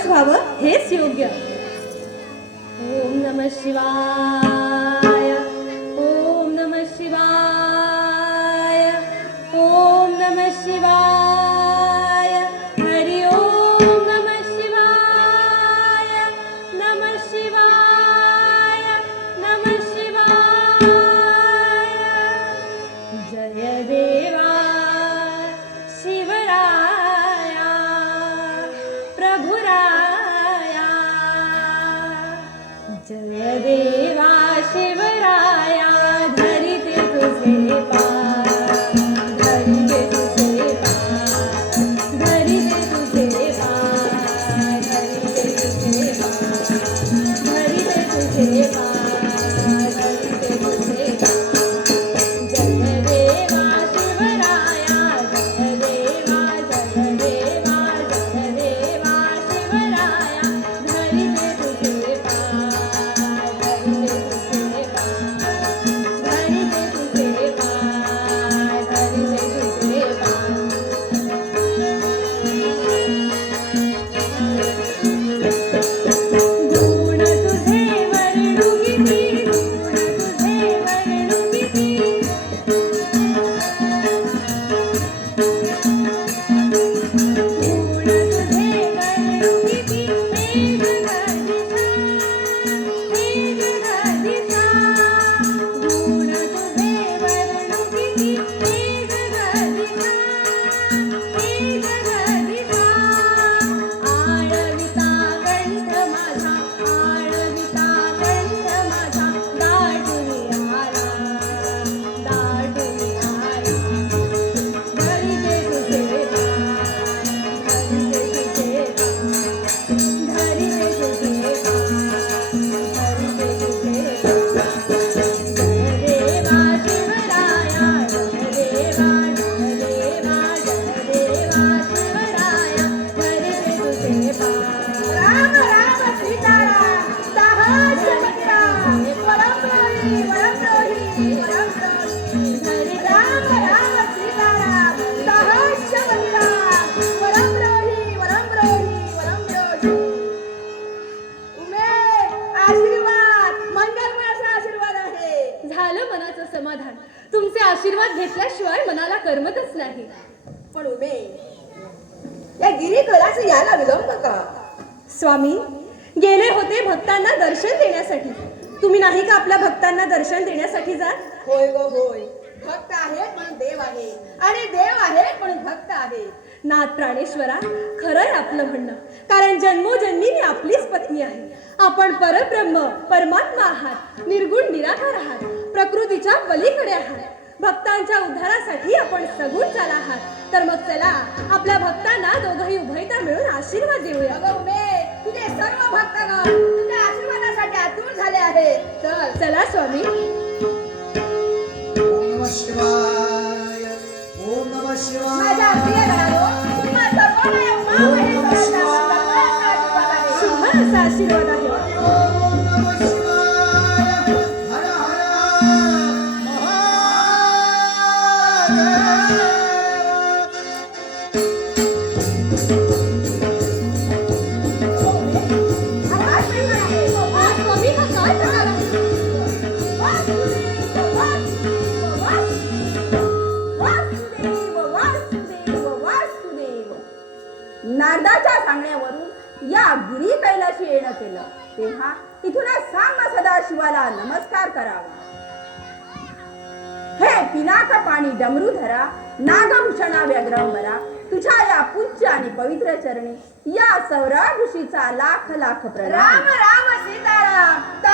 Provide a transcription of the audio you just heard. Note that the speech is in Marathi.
दिवस व्हावं हेच योग्य. ओम नम शिवाय ओम नम शिवाय ओम नम शिवाय हरि ओम नम शिवाय नम शिवाय नम शिवाय। जय देव। जय देवा शिवराया धरिते तुझे पाय धरिते तुझे समाधान. तुमचे आशीर्वाद घेतल्याशिवाय मनाला करमतच नाही. पण उमे या गिरी कैलास यायला विलंब का? स्वामी गेले होते भक्तांना दर्शन देण्यासाठी. तुम्ही नाही का आपल्या भक्तांना दर्शन देण्यासाठी जात? होय ग होय. भक्त आहेत म्हणून देव आहे. आणि देव आहेत म्हणून भक्त आहे. नाथ प्राणेश्वरा खरंय आपलं म्हणणं. कारण जन्मोजन्मी मी आपलीच पत्नी आहे. आपण परब्रह्म परमात्मा आहात. निर्गुण निराकार आहात. प्रकृतीच्या पलीकडे आहात. भक्तांच्या उद्धारासाठी आपण सगुण चाल आहात. तर मग चला आपल्या भक्तांना दोघंही उभयता मिळून आशीर्वाद देऊया. अगं उमे तुझे सर्व भक्तगण तुझ्या आशीर्वादासाठी आतुर झाले आहेत. चल. चला स्वामी. ओम नमः शिवाय ओम नमः माझ्या शिवाय प्रिय तुम्हा सर्वांना या आशीर्वाद आहे. शुभ असा आशीर्वाद आहे. नारदाच्या सांगण्यावरून या गिरी कैलाशी येणं केलं. तेव्हा इथूनच सांग सदा शिवाला नमस्कार करावा. हे पिनाक पाणी डमरू धरा नागभूषणा व्यग्रंबरा तुझ्या या पूज्य आणि पवित्र चरणी या सौरा ऋषीचा लाख लाख प्रणाम. राम राम सीताराम.